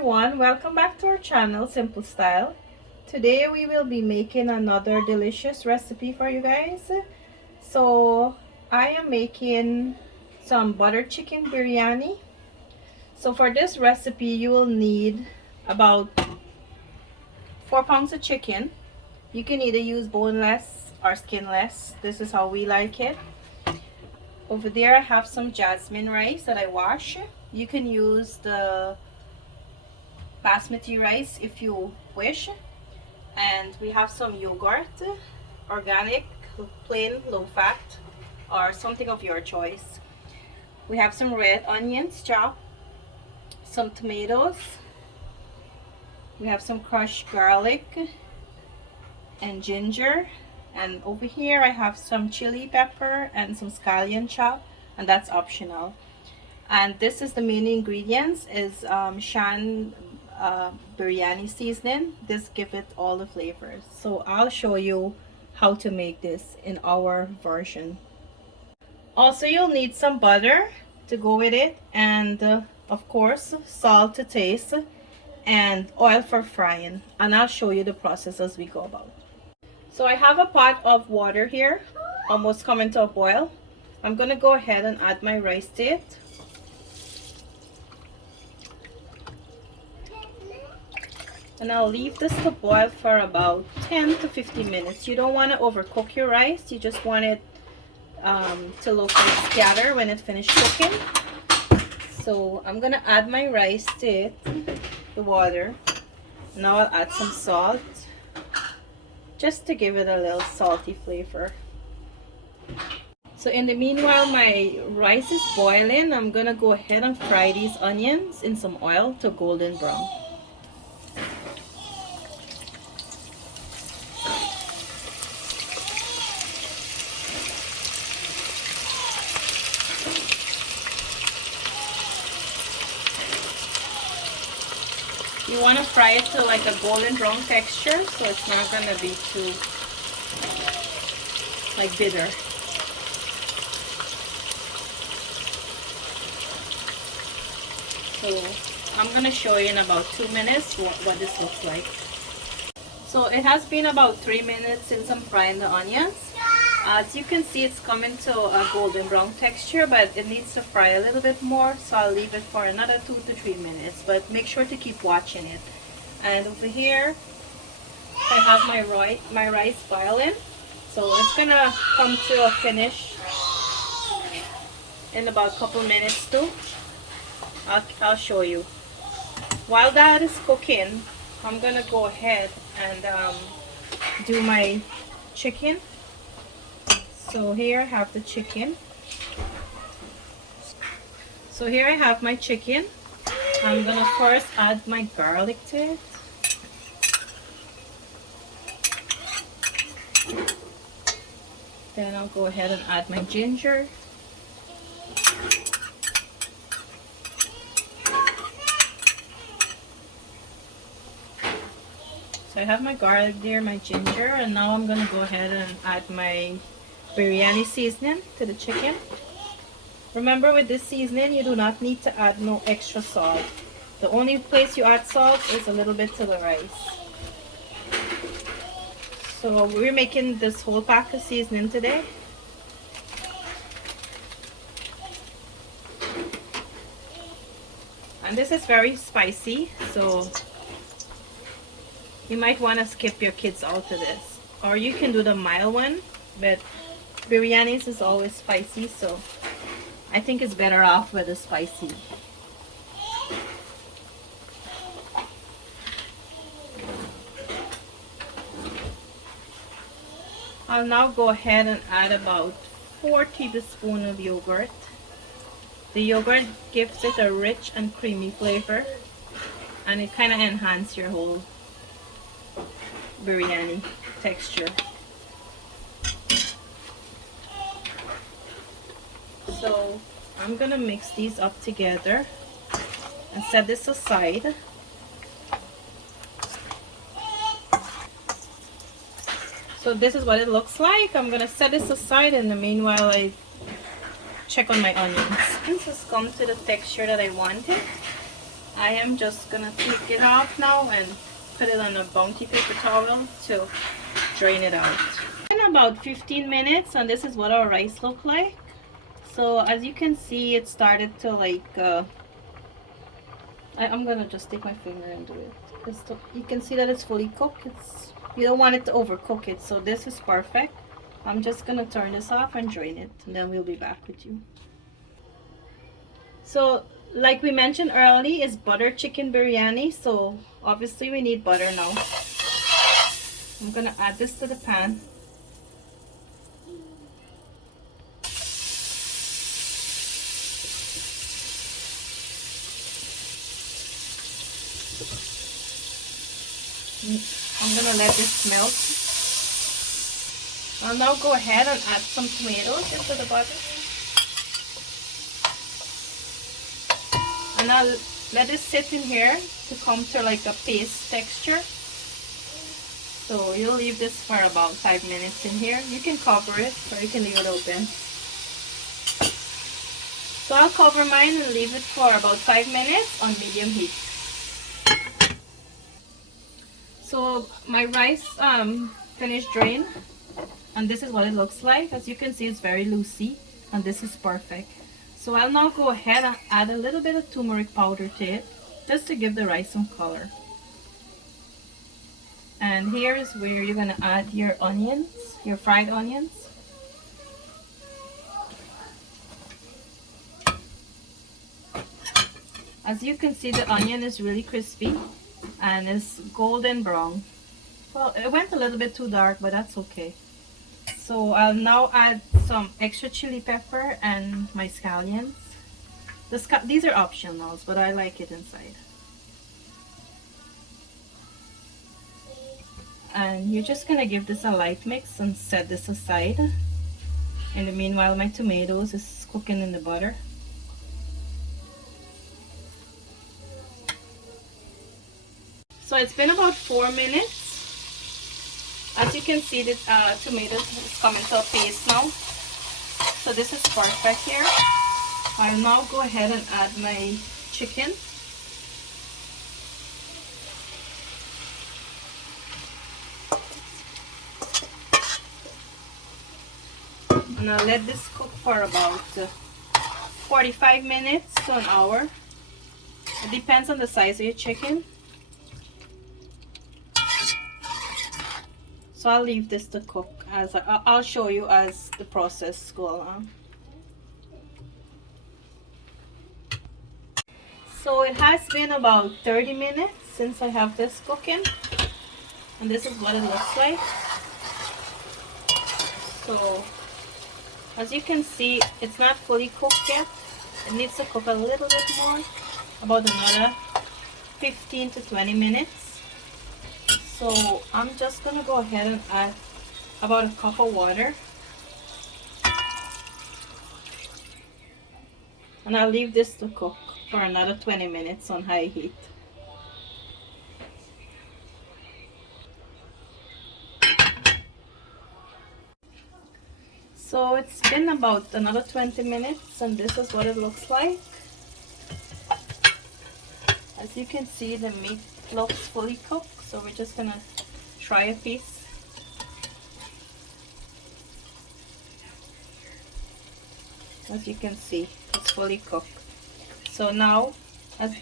everyone, welcome back to our channel Simple Style. Today we will be making another delicious recipe for you guys. So I am making some butter chicken biryani. So for this recipe you will need about 4 pounds of chicken. You can either use boneless or skinless. This is how we like it. Over there I have some jasmine rice that I wash. You can use the basmati rice if you wish. And we have some yogurt, organic, plain, low fat, or something of your choice. We have some red onions chopped, some tomatoes, we have some crushed garlic and ginger, and over here I have some chili pepper and some scallion chopped, and that's optional. And this is the main ingredients is shan biryani seasoning. This give it all the flavors. So I'll show you how to make this in our version. Also, you'll need some butter to go with it, and of course salt to taste, and oil for frying, and I'll show you the process as we go about. So I have a pot of water here, almost coming to a boil. I'm gonna go ahead and add my rice to it. And I'll leave this to boil for about 10 to 15 minutes. You don't want to overcook your rice. You just want it to look like scatter when it finished cooking. So I'm going to add my rice to it, the water. Now I'll add some salt, just to give it a little salty flavor. So in the meanwhile, my rice is boiling. I'm going to go ahead and fry these onions in some oil to golden brown. You want to fry it to like a golden brown texture, so it's not going to be too like bitter. So I'm going to show you in about 2 minutes what this looks like. So it has been about 3 minutes since I'm frying the onions. As you can see, it's coming to a golden brown texture, but it needs to fry a little bit more, so I'll leave it for another 2 to 3 minutes, but make sure to keep watching it. And over here I have my rice boiling, so it's gonna come to a finish in about a couple minutes too. I'll show you. While that is cooking, I'm gonna go ahead and do my chicken. So here I have the chicken. So here I have my chicken. I'm gonna first add my garlic to it. Then I'll go ahead and add my ginger. So I have my garlic there, my ginger, and now I'm gonna go ahead and add my biryani seasoning to the chicken. Remember, with this seasoning you do not need to add no extra salt. The only place you add salt is a little bit to the rice. So we're making this whole pack of seasoning today. And this is very spicy, so you might want to skip your kids out of this, or you can do the mild one, but biryanis is always spicy, so I think it's better off with the spicy. I'll now go ahead and add about 4 tablespoons of yogurt. The yogurt gives it a rich and creamy flavor, and it kind of enhances your whole biryani texture. So I'm gonna mix these up together and set this aside. So this is what it looks like. I'm gonna set this aside, and in the meanwhile I check on my onions. This has come to the texture that I wanted, I am just gonna take it off now and put it on a bounty paper towel to drain it out. In about 15 minutes, and this is what our rice look like. So as you can see, it started to like I'm gonna just take my finger and do it. You can see that it's fully cooked. You don't want it to overcook it, so this is perfect. I'm just gonna turn this off and drain it, and then we'll be back with you. So like we mentioned earlier, is butter chicken biryani, so obviously we need butter now. I'm gonna add this to the pan. I'm gonna let this melt. I'll now go ahead and add some tomatoes into the butter. And I'll let it sit in here to come to like a paste texture. So you'll leave this for about 5 minutes in here. You can cover it or you can leave it open. So I'll cover mine and leave it for about 5 minutes on medium heat. So my rice finished drain, and this is what it looks like. As you can see, it's very loosey, and this is perfect. So I'll now go ahead and add a little bit of turmeric powder to it, just to give the rice some color. And here is where you're gonna add your onions, your fried onions. As you can see, the onion is really crispy and it's golden brown. Well, it went a little bit too dark, but that's okay. So I'll now add some extra chili pepper and my scallions. These are optionals, but I like it inside. And you're just gonna give this a light mix and set this aside. In the meanwhile, my tomatoes is cooking in the butter. So it's been about 4 minutes. As you can see, the tomatoes is coming to a paste now. So this is perfect here. I'll now go ahead and add my chicken. And I'll let this cook for about 45 minutes to an hour. It depends on the size of your chicken. So I'll leave this to cook. I'll show you as the process goes along. So it has been about 30 minutes since I have this cooking, and this is what it looks like. So as you can see, it's not fully cooked yet. It needs to cook a little bit more, about another 15 to 20 minutes. So I'm just gonna go ahead and add about a cup of water, and I'll leave this to cook for another 20 minutes on high heat. So it's been about another 20 minutes, and this is what it looks like. As you can see, the meat looks fully cooked, so we're just gonna try a piece. As you can see, it's fully cooked. So now, as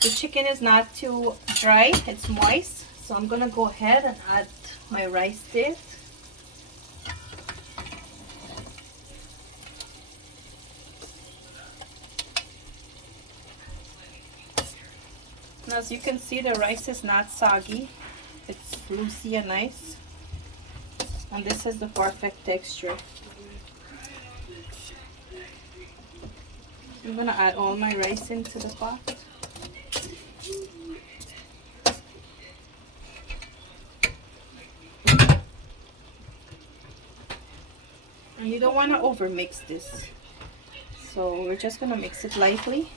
the chicken is not too dry, it's moist, so I'm gonna go ahead and add my rice to it. And as you can see, the rice is not soggy, it's loosey and nice, and this is the perfect texture. I'm gonna add all my rice into the pot. And you don't want to over mix this, so we're just gonna mix it lightly.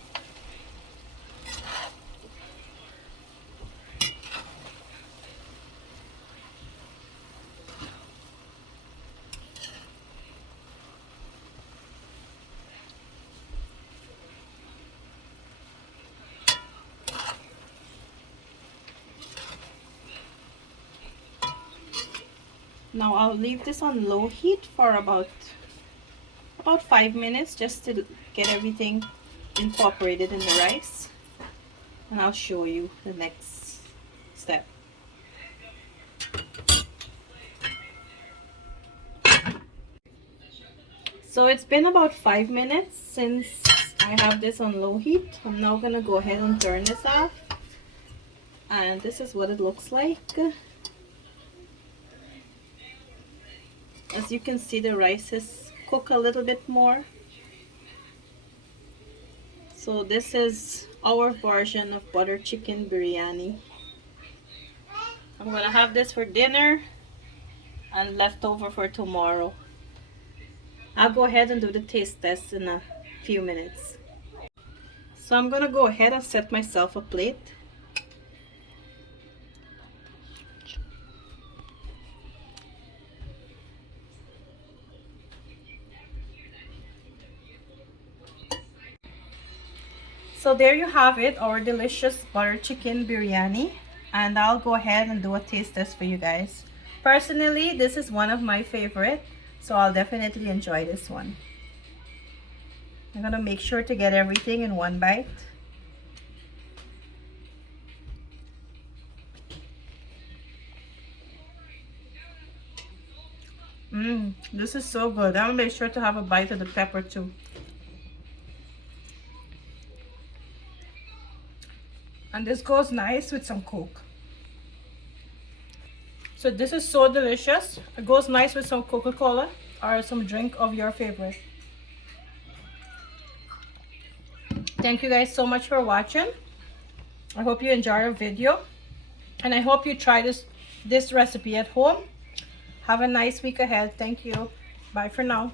Now I'll leave this on low heat for about 5 minutes just to get everything incorporated in the rice, and I'll show you the next step. So it's been about 5 minutes since I have this on low heat. I'm now gonna go ahead and turn this off, and this is what it looks like. As you can see, the rice is cooked a little bit more. So this is our version of butter chicken biryani. I'm gonna have this for dinner and leftover for tomorrow. I'll go ahead and do the taste test in a few minutes. So I'm gonna go ahead and set myself a plate. So there you have it, our delicious butter chicken biryani, and I'll go ahead and do a taste test for you guys. Personally, this is one of my favorite, so I'll definitely enjoy this one. I'm gonna make sure to get everything in one bite. This is so good. I'm gonna make sure to have a bite of the pepper too. And this goes nice with some Coke. So this is so delicious. It goes nice with some Coca-Cola or some drink of your favorite. Thank you guys so much for watching. I hope you enjoy our video, and I hope you try this recipe at home. Have a nice week ahead. Thank you. Bye for now.